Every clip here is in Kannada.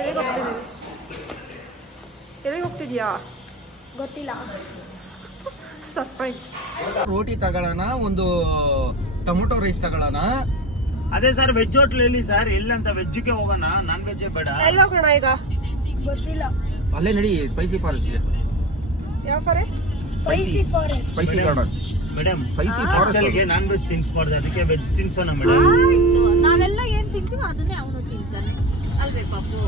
ಎಲ್ಲಿಗೆ ಹೋಗ್ತಿದ್ಯಾ? ಗೊತ್ತಿಲ್ಲ. ಸರ್ಪ್ರೈಸ್. ರೋಟಿ ತಗೊಳ್ಳೋಣ, ಒಂದು ಟೊಮೊಟೊ ರೈಸ್ ತಗೊಳ್ಳೋಣ. ಅದೇ ಸರ್ ವೆಜ್ ಹೋಟ್ಲ್ ಎಲ್ಲಿ ಸರ್? ಎಲ್ಲಂತ ವೆಜ್ಗೆ ಹೋಗೋಣ, ನಾನ್ ವೆಜ್ ಬೇಡ. ಎಲ್ಲಿ ಹೋಗೋಣ ಈಗ? ಗೊತ್ತಿಲ್ಲ. ಅಲ್ಲೇ ನಡಿ, ಸ್ಪೈಸಿ ಫಾರೆಸ್ಟ್ ಇದೆ. ಯಾವ forest? Spicy forest. Spicy garden. Madam spicy forest non veg ತಿನ್ಸ್ಬಾರ್ದು, ಅದಕ್ಕೆ ವೆಜ್ ತಿನ್ಸೋಣ ಮೇಡಮ್. ಆಯ್ತು, ನಾವೆಲ್ಲ ಏನ್ ತಿಂತೀವೋ ಅದನ್ನೇ ಅವನು ತಿಂತಾನೆ ಅಲ್ವೇ ಪಾಪು?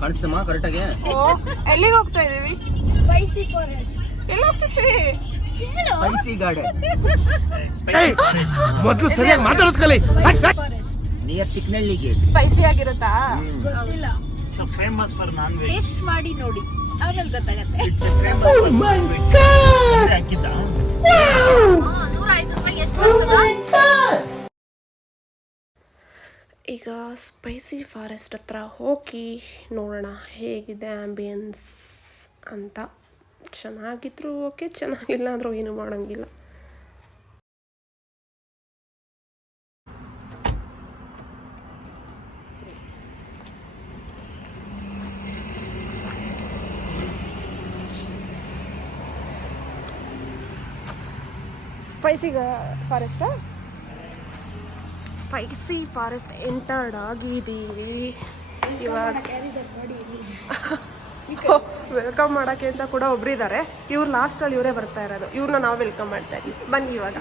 ಕಾಣಿಸ್ತಮ್ಮ ಕರೆಕ್ಟಾಗಿ? ಎಲ್ಲಿಗೆ ಹೋಗ್ತಾ ಇದೀವಿ? Spicy forest. ಎಲ್ಲಿ ಹೋಗ್ತಿದ್ವಿ? ಸ್ಪೈಸಿ ಗಾರ್ಡನ್ ಮೊದಲು ಸರಿಯಾಗಿ ಮಾತಾಡೋದು ಕಲಿ. Forest. Near Chikkanahalli gate. Spicy ಆಗಿರುತ್ತಾ? ಗೊತ್ತಿಲ್ಲ. It's famous for non veg. Taste ಮಾಡಿ ನೋಡಿ, ಆಮೇಲೆ ಗೊತ್ತಾಗತ್ತೆ. It's famous for non veg. ಹಾಕಿದ್ದ 105 ರೂಪಾಯಿಗೆ ಎಷ್ಟು ಬರ್ತದ? ಈಗ ಸ್ಪೈಸಿ ಫಾರೆಸ್ಟ್ ಹತ್ರ ಹೋಗಿ ನೋಡೋಣ ಹೇಗಿದೆ ಆ್ಯಂಬಿಯನ್ಸ್ ಅಂತ. ಚೆನ್ನಾಗಿದ್ರು ಓಕೆ, ಚೆನ್ನಾಗಿಲ್ಲ ಅಂದರೂ ಏನು ಮಾಡೋಂಗಿಲ್ಲ. ಸ್ಪೈಸಿ ಫಾರೆಸ್ಟಾ? ಸ್ಪೈಸಿ ಫಾರೆಸ್ಟ್ ಎಂಟರ್ಡ್ ಆಗಿದ್ದೀವಿ ಇವಾಗ. ವೆಲ್ಕಮ್ ಮಾಡೋಕ್ಕೆ ಅಂತ ಕೂಡ ಒಬ್ರು ಇದ್ದಾರೆ. ಇವ್ರು ಲಾಸ್ಟಲ್ಲಿ ಇವರೇ ಬರ್ತಾ ಇರೋದು. ಇವ್ರನ್ನ ನಾವು ವೆಲ್ಕಮ್ ಮಾಡ್ತಾ ಇದ್ದೀವಿ. ಬನ್ನಿ ಇವಾಗ.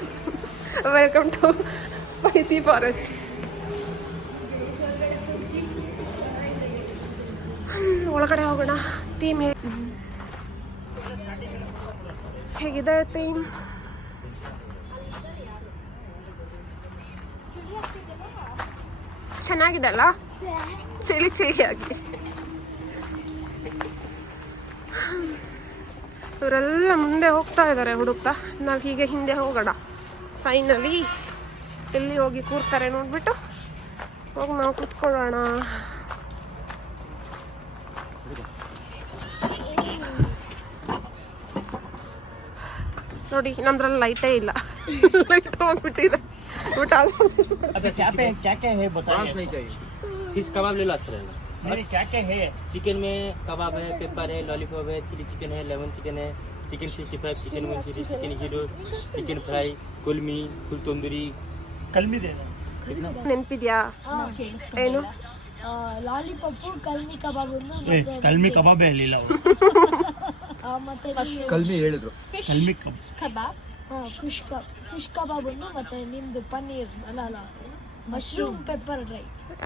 Welcome to spicy forest. ಒಳಗಡೆ ಹೋಗೋಣ. ಥೀಮ್ ಹೇಗಿದೆ? ಥೀಮ್ ಚೆನ್ನಾಗಿದೆ ಅಲ್ಲ? ಚಳಿ ಚಳಿಯಾಗಿ. ಇವರೆಲ್ಲ ಮುಂದೆ ಹೋಗ್ತಾ ಇದ್ದಾರೆ ಹುಡುಕ್ತಾ. ನಾವು ಹೀಗೆ ಹಿಂದೆ ಹೋಗೋಣ. ಫೈನಲಿ ಎಲ್ಲಿ ಹೋಗಿ ಕೂರ್ತಾರೆ ನೋಡ್ಬಿಟ್ಟು ಹೋಗಿ ನಾವು ಕೂತ್ಕೊಳ್ಳೋಣ. ನೋಡಿ, ನಮ್ದ್ರಲ್ಲಿ ಲೈಟೇ ಇಲ್ಲ. ಲೈಟ್ ಹೋಗ್ಬಿಟ್ಟಿದೆ. अबे क्या क्या है बताइए? नहीं चाहिए. फिश कबाब ले लो, अच्छा रहेगा. नहीं क्या है? चिकन में कबाब है, पेपर है, लॉलीपॉप है, चिली चिकन है, लेमन चिकन है, chicken 65, chicken manchurian, chicken hero, chicken fry, kalmi, full tandoori. Kalmi दे ನೆನಪಿದ್ಯಾ? ಏನು? ಲಾಲಿಪಾಪು, ಕಲ್ಮಿ ಕಬಾಬ್. ಕಲ್ಮಿ ಕಬಾಬ್ ಹೇಳಿಲ್ಲ ಅವರು. ಮತ್ತೆ ಕಲ್ಮಿ ಹೇಳಿದ್ರು. ಕಲ್ಮಿ ಕಬಾಬ್, ಫಿಶ್ ಕಬಾಬ್ ಮತ್ತೆ ನಿಮ್ದು ಪನ್ನೀರ್ ಅಲ್ಲ mushroom pepper dry.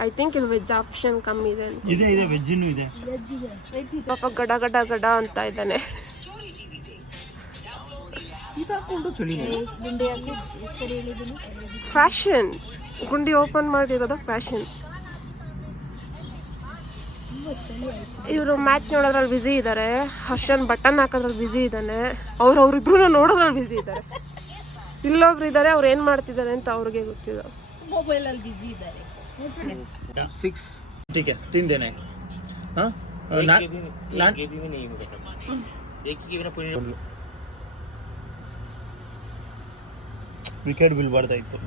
I think ಇಲ್ಲಿ ವೆಜ್ ಆಪ್ಷನ್ ಕಮ್ಮಿ ಇದೆ. ಇದೆ ವೆಜ್ಜಿನೂ ಇದೆ. ವೆಜ್ ಇದೆ. ಪಾಪ ಗಡ ಗಡ ಗಡ ಅಂತ ಇದ್ದಾನೆ. ಇದಾಕೊಂಡು ಚಳಿ. ಗುಂಡಿಯಲ್ಲಿ ಹೆಸರು ಹೇಳಿದ್ದೀನಿ. ಫ್ಯಾಷನ್. ಗುಂಡಿ ಓಪನ್ ಮಾಡಿರೋದು ಫ್ಯಾಷನ್. ಇವರು ಮ್ಯಾಚ್ ನೋಡೋದ್ರಲ್ಲಿ ಬ್ಯುಸಿ ಇದ್ದಾರೆ. ಹರ್ಷನ್ ಬಟನ್ ಹಾಕೋದ್ರಲ್ಲಿ ಬ್ಯುಸಿ ಇದ್ದಾನೆ. ಅವ್ರಿಬ್ರು ನೋಡೋದ್ರಲ್ಲಿ ಬ್ಯುಸಿ ಇದ್ದಾರೆ. ಇಲ್ಲೊಬ್ರು ಇದ್ದಾರೆ, ಅವ್ರು ಏನ್ ಮಾಡ್ತಿದ್ದಾರೆ ಅಂತ ಅವ್ರಿಗೆ ಗೊತ್ತಿದೆ. ಮೊಬೈಲ್ ಅಲ್ಲಿ ಬಿಸಿ ಇದ್ದಾರೆ. 6 ठीक है, 3 देना है. हाँ नान के भी नहीं होगा सब. एक ही के बिना पूरी ವಿಕೆಟ್ ಬೀಳ್ಬಾರ್ದ ಇತ್ತು.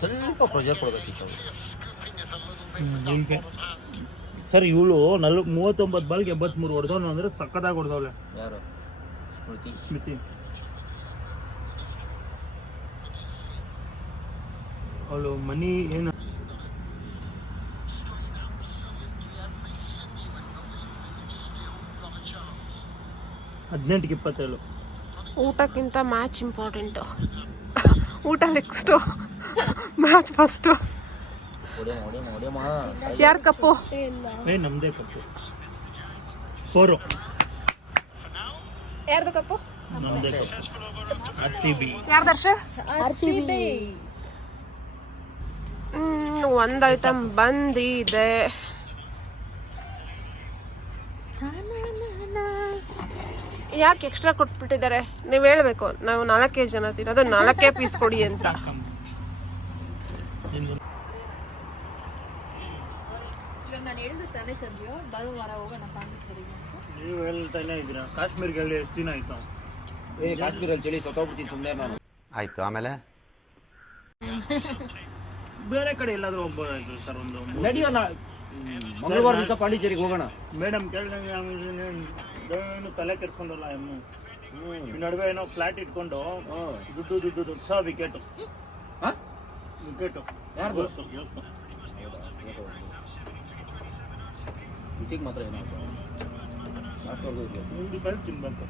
ಸ್ವಲ್ಪ ಪ್ರೆಷರ್ ಕೊಡಬೇಕಿತ್ತು. ಸರ್ ಇವಳು 39 ಬಾಲ್ಗೆ 83 ಹೊಡೆದವನು ಅಂದ್ರೆ ಸಕ್ಕತ್ತಾಗಿ ಹೊಡೆದವಳೆ. ಯಾರು? ಸ್ಮಿತಿ. ಅವಳು ಮನಿ ಏನು 18-27. ಊಟಕ್ಕಿಂತ ಮ್ಯಾಚ್ ಇಂಪಾರ್ಟೆಂಟು. ಊಟ ನೆಕ್ಸ್ಟು, ಮ್ಯಾಚ್ ಫಸ್ಟು. ಯಾರು ಕಪ್ಪು? ನಮ್ದೇ ಕಪ್ಪು. 4 ಯಾರ್ದು ಕಪ್ಪು? ನಮ್ದೇ ಕಪ್ಪು. RCB. ಯಾರ್ದು ಹರ್ಷ? RCB. ಒಂದು ಐಟಮ್ ಬಂದಿದೆ. ಯಾಕೆ ಎಕ್ಸ್ಟ್ರಾ ಕೊಟ್ಬಿಟ್ಟಿದ್ದಾರೆ? ನೀವು ಹೇಳ್ಬೇಕು. ನಾವು 4 ಜನ ತಿನ್ನೋದು, 4 ಪೀಸ್ ಕೊಡಿ ಅಂತ. ನಾನು ಹೇಳಿದೆ ತಾನೇ ಸಂಜೆ ಬರೋ ವಾರ ಹೋಗೋಣ ಪಾಂಡಿಚೇರಿಗೆ. ನೀವು ಹೇಳ್ತಾನೆ ಇದ್ದೀರಾ. ಕಾಶ್ಮೀರ್ಗೆ ಹೇಳಿ ಎಷ್ಟು ದಿನ ಆಯ್ತು? ಕಾಶ್ಮೀರಲ್ಲಿ ಚಳಿ ಸತ್ತೋಗ್ಬಿಡ್ತೀನಿ ಸುಮ್ಮನೆ ನಾನು. ಆಯ್ತು, ಆಮೇಲೆ ಬೇರೆ ಕಡೆ ಎಲ್ಲಾದ್ರೂ ಹೋಗ್ಬೋದಾಯ್ತು ಸರ್. ಒಂದು ನಡಿಯೋ ಮಂಗಳವಾರ ದಿವಸ ಪಾಂಡಿಚೇರಿಗೆ ಹೋಗೋಣ. ಮೇಡಮ್ ಕೇಳಿದಂಗೆ ಏನು ತಲೆ ಕೆಡ್ಸ್ಕೊಂಡಲ್ಲ ಎಮ್ಮು. ಈ ನಡುವೆ ಏನೋ ಫ್ಲಾಟ್ ಇಟ್ಕೊಂಡು ದುಡ್ಡು ಸಹ ವಿಕೆಟು ಯಾರು ವಿಕೆಟ್ ಮಾತ್ರ ಏನಾಯ್ತು ಲಾಸ್ಟ್ವರೆಗೂ ಇರ್ಬೇಕು. ಒಂದು ಕೈ ತಿನ್ಬೇಕು.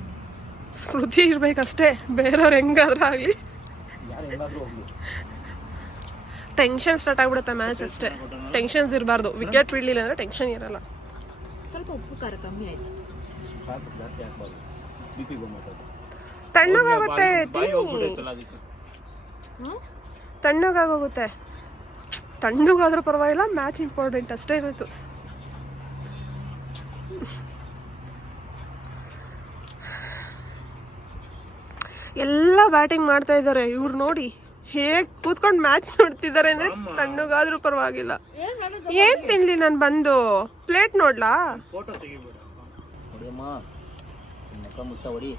ಸ್ಮೃತಿ ಇರ್ಬೇಕಷ್ಟೇ, ಬೇರೆಯವ್ರು ಹೆಂಗಾದ್ರೂ ಆಗಲಿ. ಯಾರು ಹೆಂಗಾದ್ರೂ ಹೋಗ್ಲಿ. ಟೆನ್ಷನ್ ಸ್ಟಾರ್ಟ್ ಆಗ್ಬಿಡುತ್ತೆ ಮ್ಯಾಚ್ ಅಷ್ಟೇ. ಟೆನ್ಷನ್ಸ್ ಇರಬಾರ್ದು. ವಿಕೆಟ್ ಬಿಡ್ಲಿಲ್ಲ ಅಂದ್ರೆ ಟೆನ್ಷನ್ ಇರಲ್ಲ. ಸ್ವಲ್ಪ ಉಪ್ಪು ಖಾರ ಕಮ್ಮಿ ಆಯ್ತು. ಸಾಕು, ಜಾಸ್ತಿ ಹಾಕ್ಬಾರ್ದು. BP ಬಂದ್ಬಿಡ್ತದೆ. ತಣ್ಣಗಾಗುತ್ತೆ, ಬಾಯಿ ಹೋಗ್ಬಿಡೈತಲ್ಲ ಅದಕ್ಕೆ. ತಣ್ಣಗಾಗೋಗುತ್ತೆ. ತಣ್ಣಗಾದ್ರೂ ಪರವಾಗಿಲ್ಲ, ಮ್ಯಾಚ್ ಇಂಪಾರ್ಟೆಂಟ್ ಅಷ್ಟೇ ಇರೋದು. ಎಲ್ಲ ಬ್ಯಾಟಿಂಗ್ ಮಾಡ್ತಾ ಇದ್ದಾರೆ. ಇವ್ರು ನೋಡಿ ಹೇಗ್ ಕೂತ್ಕೊಂಡು ಮ್ಯಾಚ್ ನೋಡ್ತಿದ್ದಾರೆ ಅಂದ್ರೆ ತಣ್ಣಗಾದ್ರೂ ಪರವಾಗಿಲ್ಲ. ಏನ್ ತಿನ್ಲಿ ನಾನು ಬಂದು? ಪ್ಲೇಟ್ ನೋಡ್ಲಾ? ಫೋಟೋ ತೆಗಿಬೇಡ. ಹೊಡಿಯಮ್ಮ, ಮುಖ ಮುಚ್ಚ ಹೊಡಿ.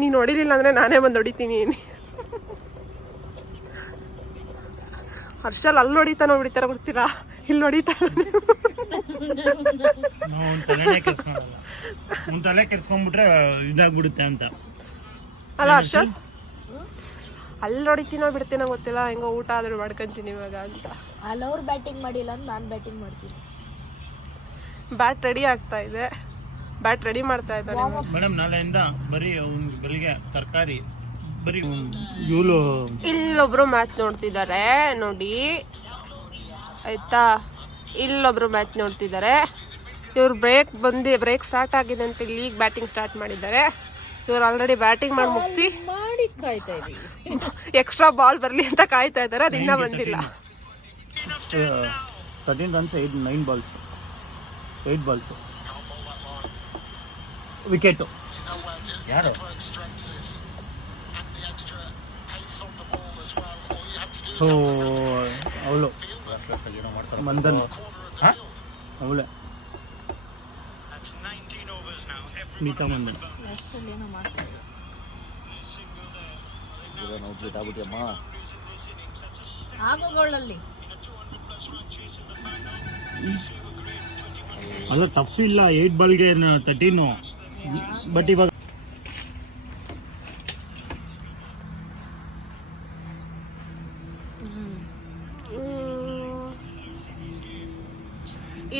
ನೀನ್ ಹೊಡಿಲಿಲ್ಲ ಅಂದ್ರೆ ನಾನೇ ಬಂದು ಹೊಡಿತೀನಿ. ಹರ್ಷಲ್ ಅಲ್ಲಿ ಹೊಡಿತಾನೋ ಹೊಡಿತಾರ ಗೊತ್ತಿಲ್ಲ, ಇಲ್ಲಿ ಹೊಡಿತಾನ. ನಾವು ಒಂದು ತಲೆ ಕೆರ್ಸ್ಕೊಂಡ್ಬಿಟ್ರೆ ಇದಾಗ್ಬಿಡುತ್ತೆ ಅಂತ ಅಲ್ಲ ಹರ್ಷಲ್? ಅಲ್ಲಿ ಹೊಡಿತೀನೋ ಬಿಡ್ತೀನೋ ಗೊತ್ತಿಲ್ಲ, ಹೆಂಗೋ ಊಟ ಆದ್ರೂ ಮಾಡ್ಕೊಂತೀನಿ ಇವಾಗ ಅಂತ. ಅಲ್ಲಿ ಅವ್ರು ಬ್ಯಾಟಿಂಗ್ ಮಾಡಿಲ್ಲ ಅಂತ ನಾನು ಬ್ಯಾಟಿಂಗ್ ಮಾಡ್ತೀನಿ. ಬ್ಯಾಟ್ ರೆಡಿ ಆಗ್ತಾ ಇದೆ, ಬ್ಯಾಟ್ ರೆಡಿ ಮಾಡ್ತಾ ಇದ್ದಾರೆ. ಮೇಡಮ್ ನಾಳೆಯಿಂದ ಬರೀ ಬೆಳಿಗ್ಗೆ ತರಕಾರಿ ಬರೀ ಇವಳು. ಇಲ್ಲೊಬ್ರು ಮ್ಯಾಚ್ ನೋಡ್ತಿದ್ದಾರೆ ನೋಡಿ, ಆಯ್ತಾ? ಇಲ್ಲೊಬ್ರು ಮ್ಯಾಚ್ ನೋಡ್ತಿದ್ದಾರೆ. ಇವ್ರು ಬ್ರೇಕ್ ಸ್ಟಾರ್ಟ್ ಆಗಿದೆ ಅಂತ ಇಲ್ಲಿ ಈಗ ಬ್ಯಾಟಿಂಗ್ ಸ್ಟಾರ್ಟ್ ಮಾಡಿದ್ದಾರೆ. ಇವ್ರು ಆಲ್ರೆಡಿ ಬ್ಯಾಟಿಂಗ್ ಮಾಡಿ ಮುಗಿಸಿ ಮಾಡಿ ಕಾಯ್ತಾ ಇದೀವಿ. ಎಕ್ಸ್ಟ್ರಾ ಬಾಲ್ ಬರಲಿ ಅಂತ ಕಾಯ್ತಾ ಇದ್ದಾರೆ. ಅದು ಇನ್ನೂ ಬಂದಿಲ್ಲ. 13 runs, 9 balls, 8 balls, ವಿಕೆಟು. ಯಾರು ಸೊ ಅವಳು ಅಷ್ಟಾಗಿ ಏನೋ ಮಾಡ್ತಾರೆ. ಮಂದನ್ ಅವಳೆ ನೀತಾ ಮಂದನ್. ಅಷ್ಟಲ್ಲಿ ಏನೋ ಮಾಡ್ತಾ ಇದ್ದಾರೆ. ಆಗ್ಬಿಟ್ಟಿಯಮ್ಮ. ಆಗೋಗಳಲ್ಲಿ ಅಲ್ಲ ಟಫ್ ಇಲ್ಲ, 8 ಬಾಲ್ಗೆ 13. ಬಟ್ ಇವಾಗ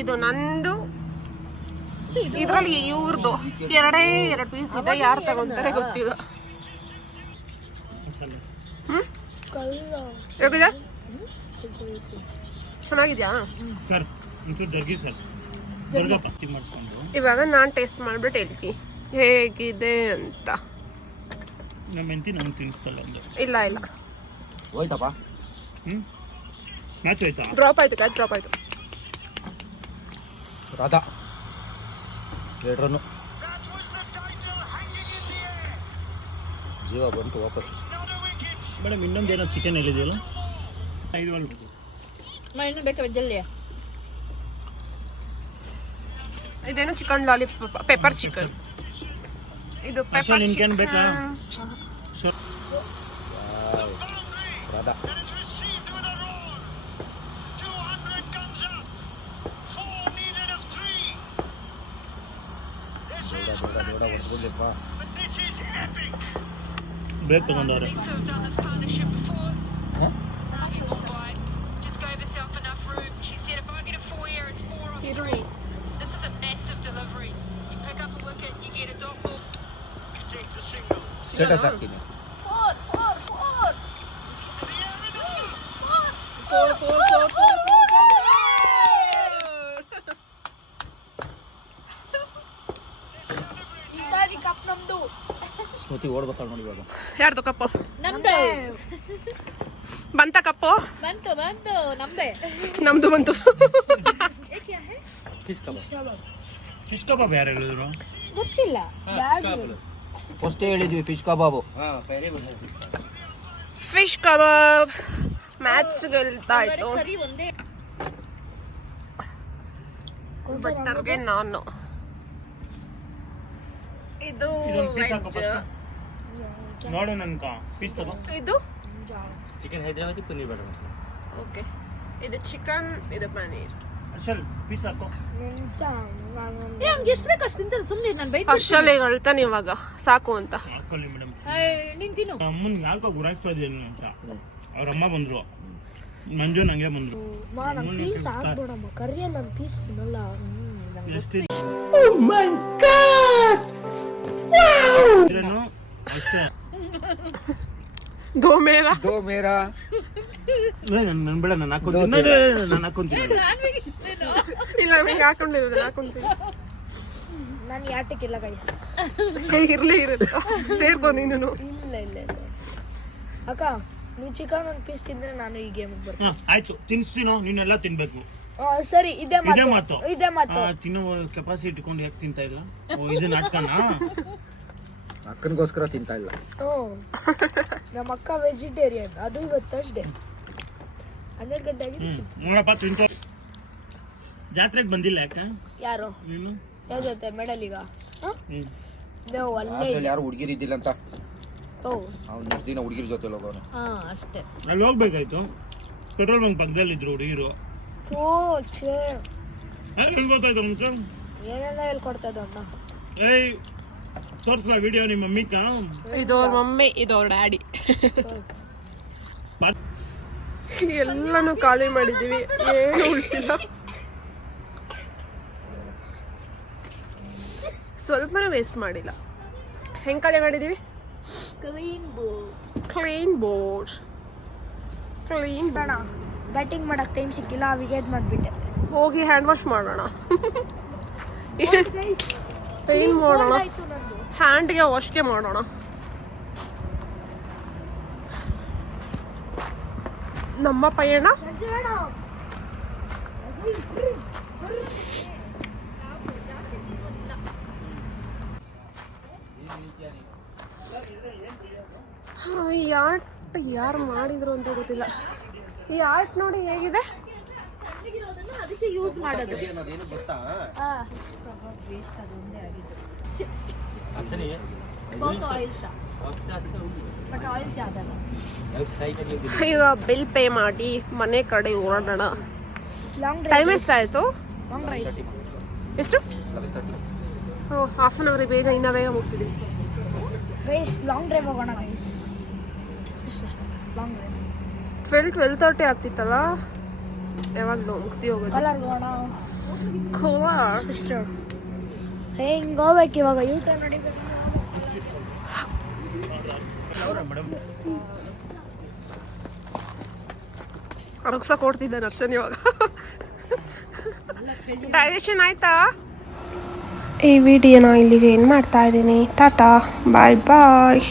ಇದು ನಂದು, ಇದ್ರಲ್ಲಿ ಇವ್ರದ್ದು ಎರಡು ಪೀಸ್ ಇದೆ. ಯಾರು ತಗೊಂತಾರೆ ಗೊತ್ತಿಲ್ಲ. ಹೇಗಿದೆ? ಚೆನ್ನಾಗಿದ್ಯಾ? ಸರ್ ಒಂಚೂರು ಜರ್ಗಿ ಸರ್, ಜರ್ಗ ಪಟ್ಟಿ ಮಾಡಿಸ್ಕೊಂಡು ಇವಾಗ ನಾನು ಟೇಸ್ಟ್ ಮಾಡ್ಬಿಟ್ಟು ಹೇಳ್ತೀನಿ ಹೇಗಿದೆ ಅಂತ. ನಮ್ಮ ಹೆಂಡತಿ ನಮ್ಗೆ ತಿನ್ನಿಸ್ತಲ್ಲ ಅಂದ್ರೆ. ಇಲ್ಲ ಇಲ್ಲ, ಹೋಯ್ತಪ್ಪ. ಮ್ಯಾಚ್ ಹೋಯ್ತಾ? ಡ್ರಾಪ್ ಆಯ್ತು, ಕ್ಯಾಚ್ ಡ್ರಾಪ್ ಆಯ್ತು. ರಾಧಾ 2 ರನ್ನು. ಜೀವ ಬಂತು ವಾಪಸ್. ಮೇಡಮ್ ಇನ್ನೊಂದೇನೋ ಚಿಕನ್ ಹೇಳಿದೆಯಲ್ಲ, 5 ಅಲ್ಬೋದು. ಇನ್ನು ಬೇಕಾ ವೆಜ್ಜಲ್ಲಿ? ಇದೇನು ಚಿಕನ್ ಲಾಲಿಪಾಪ್, ಪೆಪ್ಪರ್ ಚಿಕನ್. ಇದು ಪೆಪ್ಪರ್ ನಿನ್ಗೇನು ಬೇಕಾ? ರಾಧಾ ಹೊಡ್ಬಿಡ್ಲಿಪ್ಪ. ಬೇಗ ತಗೊಂಡವ್ರೆ. ಸ್ಟೇಟಸ್ ಹಾಕ್ತೀನಿ. ಈ ಸಾರಿ ಕಪ್ ನಮ್ದು. ಸ್ಮೃತಿ ಓಡ್ಬೇಕಲ್ಲ ನೋಡಿ ಇವಾಗ. ಯಾರ್ದು ಕಪ್ಪು? ನಮ್ದು ಬಂತ ಕಪ್ಪು? ಬಂತು ನಮ್ದೇ. ನಮ್ದು ಬಂತು. ಫಿಶ್ ಕಬಾಬ್. ಫಿಶ್ ಕಬಾಬ್ ಯಾರು ಹೇಳಿದ್ರು? ಗೊತ್ತಿಲ್ಲ. ಫಸ್ಟೇ ಹೇಳಿದ್ವಿ ಫಿಶ್ ಕಬಾಬು. ಫಿಶ್ ಕಬಾಬ್ ಮ್ಯಾಚ್ ಗೆಲ್ತಾ ಇತ್ತು. ಕರಿ ಒಂದೇ ಬಟರ್ಗೆ ನಾನು ಇದು ಇದೊಂದು ಪೀಸ್ ಹಾಕೋ ವೆಜ್, ಫಸ್ಟ್ ನೋಡು ನನ್ಕ ಪೀಸ್ ತಗೋ. ಇದು chicken Hyderabadi paneer butter masala. Okay, ಇದು ಚಿಕನ್, ಇದು ಪನ್ನೀರ್. ಅರ್ಷಲ್ ಪೀಸ್ ಹಾಕೋ. ಹಂಗೆ ಎಷ್ಟು ಬೇಕು ಅಷ್ಟು ತಿಂತಾರೆ ಸುಮ್ಮನೆ ನಾನು ಬೈಕ್ ಅಷ್ಟಲ್ಲೇ ಹೇಳ್ತಾನೆ ಇವಾಗ ಸಾಕು ಅಂತ. ಹಾಕೊಳ್ಳಿ ಮೇಡಮ್. ನೀನ್ ತಿನ್ನು. ಅಮ್ಮನ್ ಯಾಕೋ ಗುರಾಯಿಸ್ತಾ ಇದೆಯಲ್ಲ ಅಂತ ಅವ್ರ ಅಮ್ಮ ಬಂದ್ರು, ಮಂಜು ನಂಗೆ ಬಂದ್ರು. ನನ್ನ ಪೀಸ್ ಹಾಕ್ಬಿಡಮ್ಮ, ಕರಿಯಲ್ಲ ನನ್ನ ಪೀಸ್ ತಿನ್ನಲ್ಲ. ಎಷ್ಟಿದೆ ಅಷ್ಟೇ. ದೋ ಮೇರಾ ದೋ ಮೇರಾ ನನ್ ಬೇಡ, ನಾನು ಹಾಕೊಂತೀನಿ. ನಾನು ಹಾಕೊಂತೀನಿ. ಇಲ್ಲ, ನಂಗೆ ಹಾಕೊಂತೀನಿ. ನಾನು ಯಾಟಕ್ಕಿಲ್ಲ ಗೈಸ್. ಇರ್ಲಿ ಇರುತ್ತ ಸೇರ್ಕೊ ನೀನು. ಇಲ್ಲ ಇಲ್ಲ ಇಲ್ಲ ಅಕ್ಕ, ನೀವು ಚಿಕನ್ ಒಂದು ಪೀಸ್ ತಿಂದ್ರೆ ನಾನು ಈ ಗೇಮಿಗೆ ಬರ್ತೀನಿ. ಆಯ್ತು, ತಿನ್ಸ್ತೀನೋ, ನೀನೆಲ್ಲ ತಿನ್ಬೇಕು. ಸರಿ, ಇದೇ ಇದೇ ಮಾತು. ಇದೇ ಮಾತು. ತಿನ್ನೋ ಕೆಪಾಸಿಟಿ ಇಟ್ಕೊಂಡು ಯಾಕೆ ತಿಂತಾ ಇಲ್ಲ? ಇದು ನಾಟಕನಾ? ಅಕ್ಕನಿಗೋಸ್ಕರ ತಿಂತಾ ಇಲ್ಲ. ನಮ್ಮ ಅಕ್ಕ ವೆಜಿಟೇರಿಯನ್, ಅದು ಇವತ್ತು ಥರ್ಸ್ಡೇ 12 ಗಂಟೆ ಆಗಿದೆ. ನೋಡಪ್ಪ ತಿಂತ. ಜಾತ್ರೆಗೆ ಬಂದಿಲ್ಲ ಯಾಕ ಯಾರು ನೀನು? ಯಾವ ಜೊತೆ ಮೆಡಲಿಗ? ಹ್ಮ್. ನಾವು ಅಲ್ಲೇ ಅದ್ರಲ್ಲಿ ಯಾರು ಹುಡುಗಿರು ಇದ್ದಿಲ್ಲ ಅಂತ ಓ ಅವ್ನು ಇಷ್ಟು ದಿನ ಹುಡುಗಿರ ಜೊತೆ ಹೋಗೋನು. ಹಾ ಅಷ್ಟೇ. ಅಲ್ಲಿ ಹೋಗ್ಬೇಕಾಯ್ತು. ಪೆಟ್ರೋಲ್ ಬಂಕ್ ಪಕ್ಕದಲ್ಲಿ ಇದ್ರು ಹುಡುಗಿರು. ಓ ಛೇ, ಹೆಂಗ್ ಗೊತ್ತಾಯ್ತು ಅಂತ? ಏನೆಲ್ಲ ಹೇಳ್ಕೊಡ್ತಾ ಇದ್ದ ಅಣ್ಣ. ಏಯ್, ತೋರ್ಸಲ ವಿಡಿಯೋ ನಿಮ್ಮ ಮಮ್ಮಿಕ. ಇದು ಅವ್ರ ಮಮ್ಮಿ, ಇದು ಅವ್ರ ಡ್ಯಾಡಿ. ಎಲ್ಲಾನು ಖಾಲಿ ಮಾಡಿದೀವಿ, ಏನು ಉಳಿಸಿಲ್ಲ. ಸ್ವಲ್ಪನೂ ವೇಸ್ಟ್ ಮಾಡಿಲ್ಲ. ಹೆಂಗ್ ಖಾಲಿ ಮಾಡಿದೀವಿ? Clean board. Clean board. ಅಣ್ಣ ಬ್ಯಾಟಿಂಗ್ ಮಾಡಕ್ ಟೈಮ್ ಸಿಕ್ಕಿಲ್ಲ, ವಿಕೆಟ್ ಮಾಡಿಬಿಟ್ಟೆ. ಹೋಗಿ ಹ್ಯಾಂಡ್ ವಾಶ್ ಮಾಡೋಣ. ಕ್ಲೀನ್ ಮಾಡೋಣ, ಆಯ್ತು ನಂದು. ಹ್ಯಾಂಡ್ಗೆ ವಾಶ್ಗೆ ಮಾಡೋಣ. ನಮ್ಮ ಪಯಣ ಸಂಜೀವಣ್ಣ, ಈ ಆರ್ಟ್ ಯಾರು ಮಾಡಿದ್ರು ಅಂತ ಗೊತ್ತಿಲ್ಲ. ಈ ಆರ್ಟ್ ನೋಡಿ ಹೇಗಿದೆ. ಅದಕ್ಕೆ ಯೂಸ್ ಮಾಡೋದು. ಅನ್ನೋದೇನು ಗೊತ್ತಾ? अच्छा नहीं है बहुत ऑयल था आपसे अच्छा होगी बट ऑयल ज्यादा था. अब फ्राई करके दे ಈಗ ಬಿಲ್ ಪೇ ಮಾಡಿ ಮನೆ ಕಡೆ ಹೊರಡೋಣ. ಲಾಂಗ್ ಟೈಮ್ ಎಷ್ಟಾಯ್ತು? Long drive. ಎಷ್ಟು? 11:30. ಹಾಫ್ ಅನ್ ಅವರ್ ಬೇಗ, ಇನ್ನೂ ಬೇಗ ಮುಗಿಸಿದ್ವಿ. ಗೈಸ್ ಲಾಂಗ್ ಡ್ರೈವ್ ಹೋಗೋಣ ಗೈಸ್. ಸಿಸ್ಟರ್ ಲಾಂಗ್ ಡ್ರೈವ್ 12:30 ಆಗ್ತಿತ್ತಲ್ಲ, ಯಾವಾಗಲೂ ಮುಗಿಸಿ ಹೋಗೋದು. ಕಲರ್ ಹೋಗೋಣ ಗೋವಾ ಸಿಸ್ಟರ್. ಹೆಂಗ್ ಹೋಗ್ಬೇಕು ಇವಾಗ? ಯೂಟರ್ನ್ ನಡಿಬೇಕು. ಅರಗ್ಸ ಕೊಡ್ತಿದ್ದೆ ನರ್ಶನ್ ಇವಾಗ. ಡೈಜೆಷನ್ ಆಯ್ತಾ? ಈ ವಿಡಿಯೋನ ಇಲ್ಲಿಗೆ ಏನು ಮಾಡ್ತಾ ಇದ್ದೀನಿ. ಟಾಟಾ, ಬಾಯ್ ಬಾಯ್.